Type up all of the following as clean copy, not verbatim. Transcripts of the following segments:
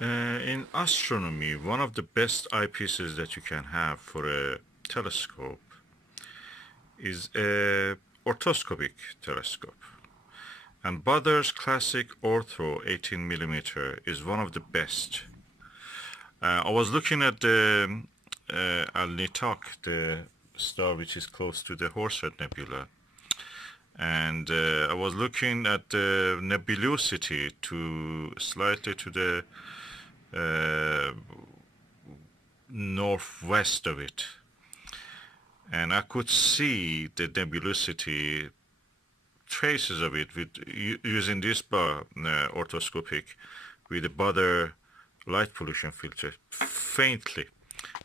In astronomy, one of the best eyepieces that you can have for a telescope is a orthoscopic telescope. And Baader's classic Ortho 18 millimeter is one of the best. I was looking at the Al-Nitak, the star which is close to the Horsehead Nebula, and I was looking at the nebulosity to slightly to the uh, northwest of it, and I could see the nebulosity traces of it with using this orthoscopic with a Baader light pollution filter faintly.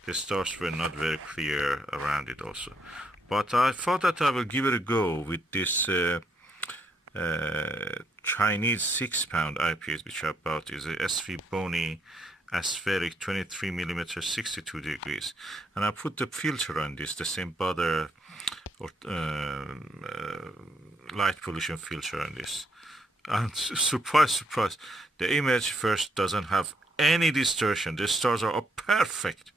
The stars were not very clear around it also, but I thought that I will give it a go with this Chinese 6-pound eyepiece which I bought. Is a SVBony Aspheric 23 millimeter 62 degrees, and I put the filter on this, the same Baader or light pollution filter on this, and surprise surprise, the image first doesn't have any distortion. The stars are perfect.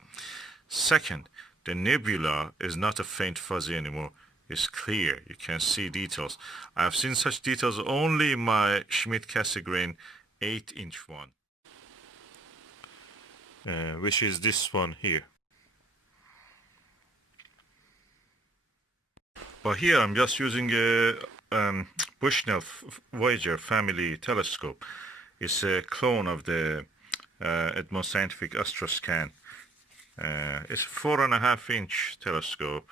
Second, the nebula is not a faint fuzzy anymore. It's clear. You can see details. I have seen such details only in my Schmidt-Cassegrain 8-inch one, which is this one here. But here I'm just using a Bushnell Voyager family telescope. It's a clone of the Edmond Scientific Astroscan. It's a 4.5-inch telescope,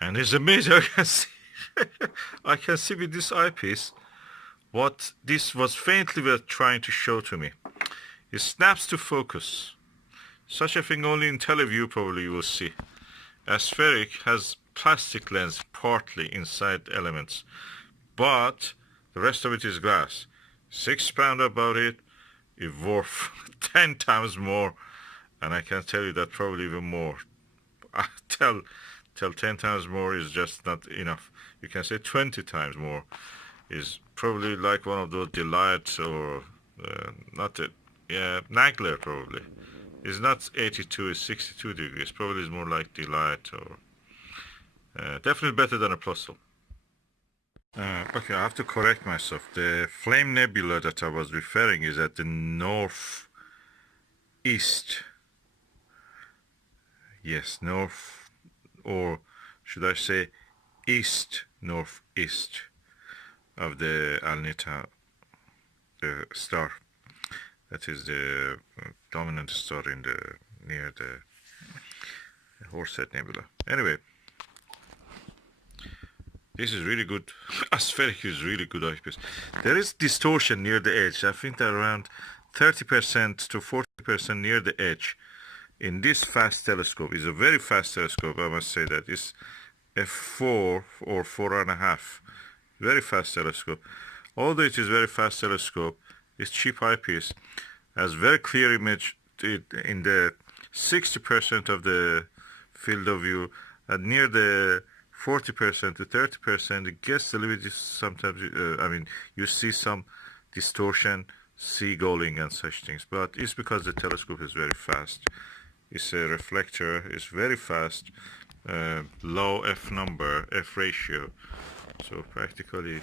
and it's amazing. I can see, I can see with this eyepiece what this was faintly were trying to show to me. It snaps to focus. Such a thing only in teleview probably you will see. Aspheric has plastic lens partly inside elements, but the rest of it is glass. 6 pound about it, it worth 10 times more, and I can tell you that probably even more. I tell 10 times more is just not enough. You can say 20 times more is probably like one of those delights or not a, yeah, Nagler probably. It's not 82, it's 62 degrees. Probably is more like delight or definitely better than a Plusle. Okay, I have to correct myself. The Flame Nebula that I was referring is at the northeast. Yes, north, or should I say east northeast of the Alnita star. That is the dominant star in the near the Horsehead Nebula. Anyway, this is really good. Aspheric is really good eyepiece. There is distortion near the edge. I think that around 30% to 40% near the edge. In this fast telescope, is a very fast telescope. I must say that it's a 4 or 4.5. Very fast telescope. Although it is very fast telescope, this cheap eyepiece has very clear image in the 60% of the field of view, and near the 40% to 30%, it gets a little bit sometimes. I mean, you see some distortion, seagulling, and such things. But it's because the telescope is very fast. It's a reflector. It's very fast. Low f number, f ratio. So practically,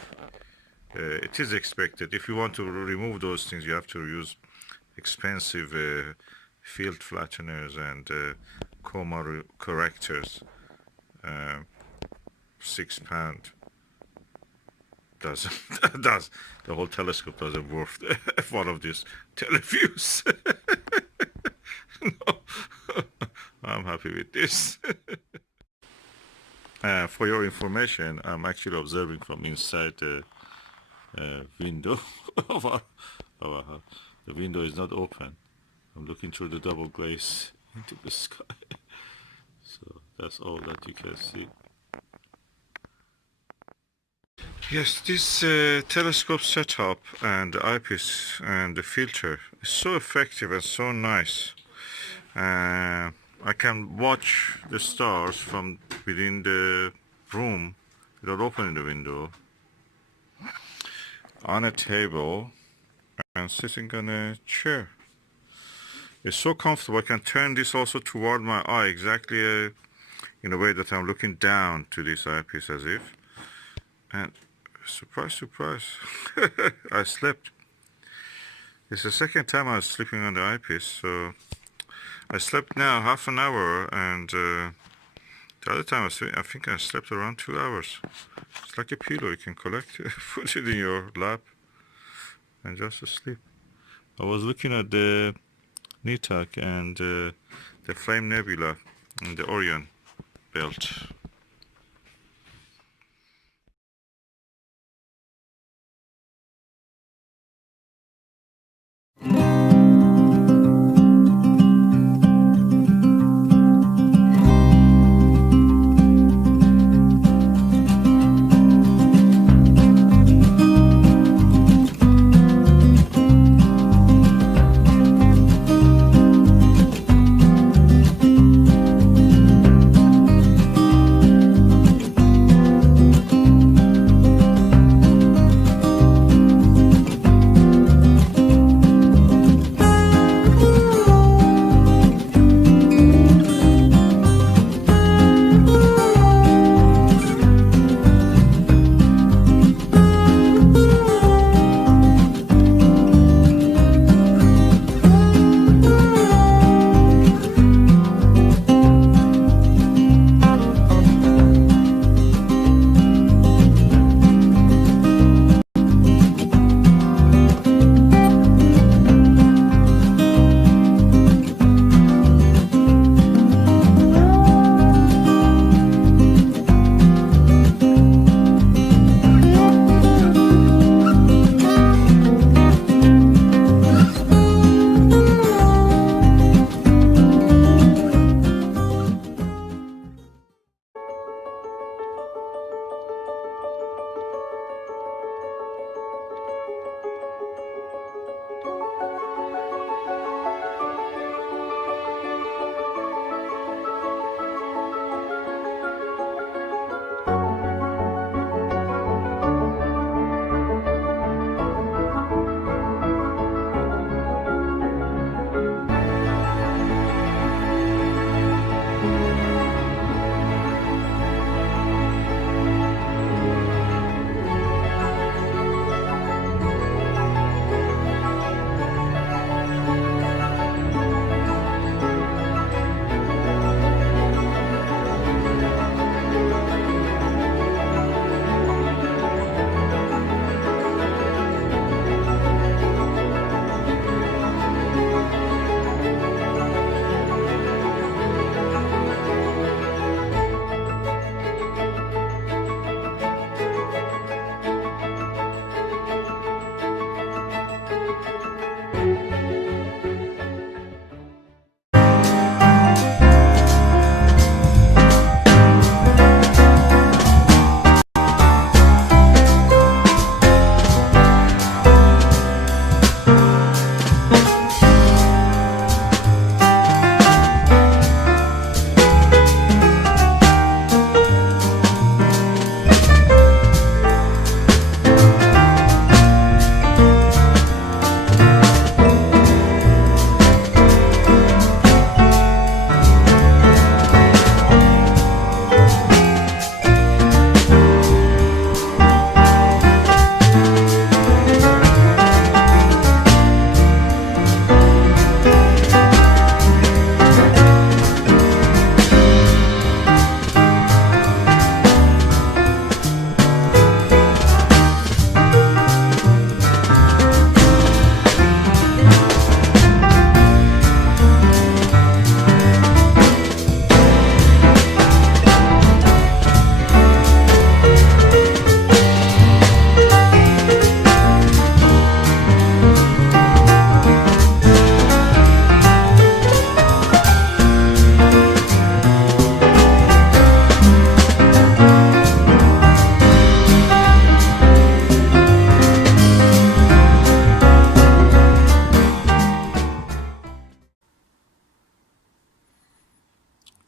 it is expected. If you want to remove those things, you have to use expensive field flatteners and coma correctors. 6 pound doesn't does the whole telescope doesn't worth one of these televiews. No, I'm happy with this. For your information, I'm actually observing from inside the window of our house. The window is not open. I'm looking through the double glaze into the sky. So that's all that you can see. Yes, this telescope setup and the eyepiece and the filter is so effective and so nice. I can watch the stars from within the room without opening the window, on a table and sitting on a chair. It's so comfortable. I can turn this also toward my eye, exactly in a way that I'm looking down to this eyepiece as if. And surprise, surprise, I slept. It's the second time I was sleeping on the eyepiece, so I slept now half an hour, and the other time I think I slept around 2 hours. It's like a pillow you can collect, put it in your lap, and just sleep. I was looking at the Nitak and the Flame Nebula in the Orion belt.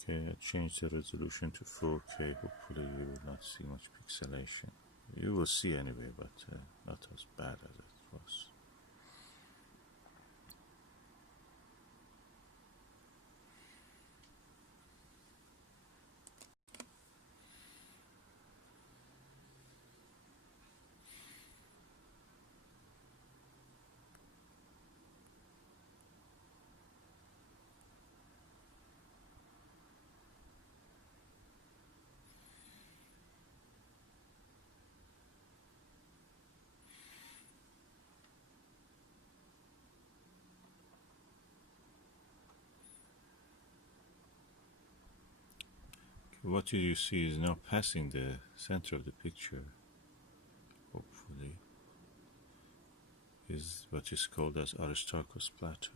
Okay, I changed the resolution to 4K. Hopefully you will not see much pixelation. You will see anyway, but not as bad as it was. what you see is now passing the center of the picture, hopefully, is what is called as Aristarchus plateau.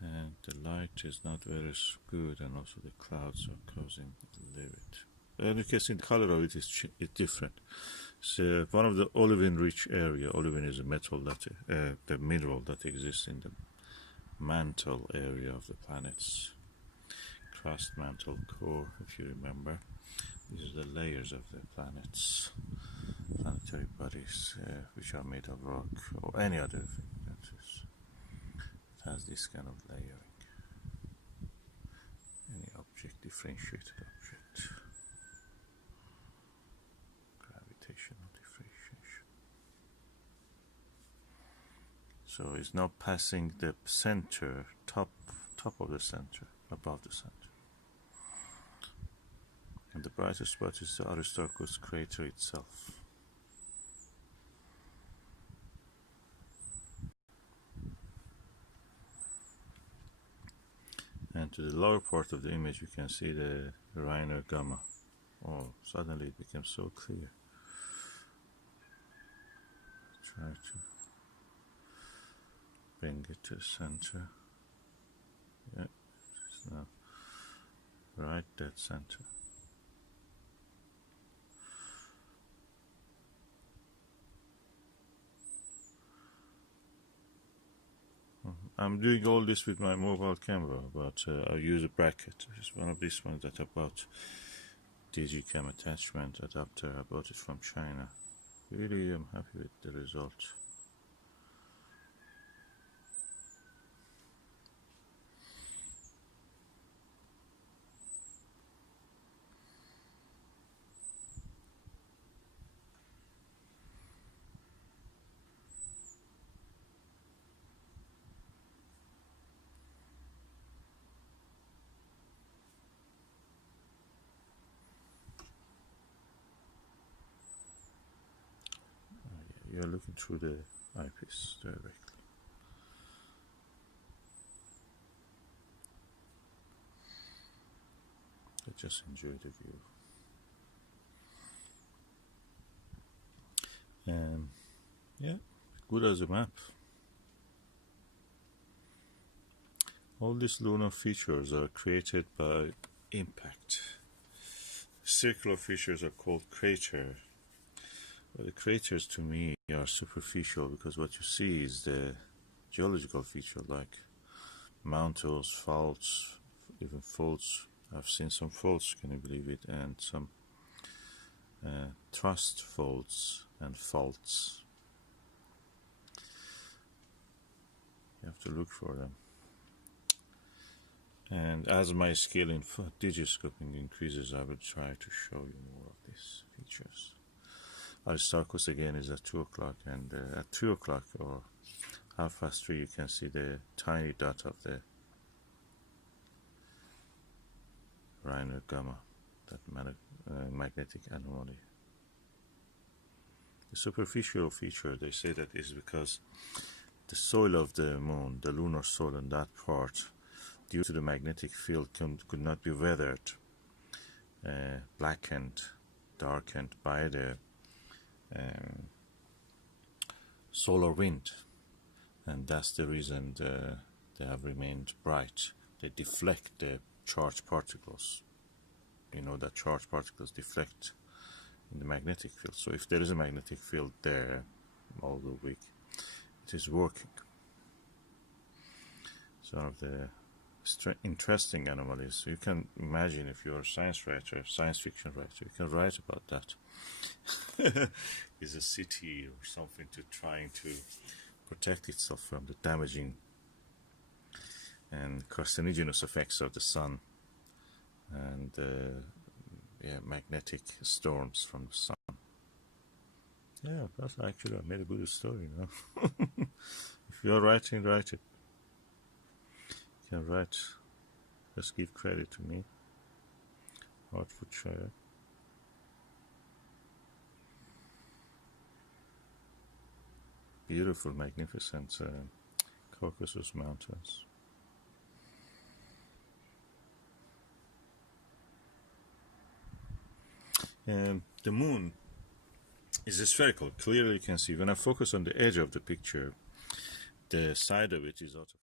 And the light is not very good, and also the clouds are causing a little bit. And you can see the color of it is different. So one of the olivine-rich area. Olivine is a metal that the mineral that exists in the mantle area of the planet's crust, mantle, core. If you remember, these are the layers of the planet's planetary bodies, which are made of rock or any other thing that has this kind of layering. Any object, differentiated object. Gravitational differentiation. So it's now passing the center, top of the center, above the center. And the brightest spot is the Aristarchus crater itself. And to the lower part of the image you can see the Reiner gamma. Oh, suddenly it becomes so clear. Try to bring it to the center. Yeah, it's now right dead center. I'm doing all this with my mobile camera, but I use a bracket. It's one of these ones that I bought, Digicam attachment adapter. I bought it from China. Really, I'm happy with the result. You're looking through the eyepiece directly. I just enjoy the view. Yeah, good as a map. All these lunar features are created by impact. Circular features are called crater. Well, the craters to me are superficial because what you see is the geological feature like mountains, faults, even faults. I've seen some faults, can you believe it, and some thrust faults and faults. You have to look for them. And as my skill in digiscoping increases, I will try to show you more of these features. Aristarchus again is at 2 o'clock, and at 3 o'clock or 3:30 you can see the tiny dot of the Reiner gamma, that magnetic anomaly. The superficial feature, they say that is because the soil of the moon, the lunar soil in that part, due to the magnetic field, could not be weathered, blackened, darkened by the solar wind, and that's the reason they have remained bright. They deflect the charged particles. You know that charged particles deflect in the magnetic field. So if there is a magnetic field there, although weak, it is working. It's one of the interesting anomalies. You can imagine if you're a science writer, science fiction writer, you can write about that. Is a city or something trying to protect itself from the damaging and carcinogenous effects of the sun and magnetic storms from the sun. Yeah, that's actually I made a good story now. If you're writing, write it. You can write, just give credit to me. Hertfordshire. Beautiful, magnificent Caucasus Mountains. The moon is spherical. Clearly you can see when I focus on the edge of the picture, the side of it is out of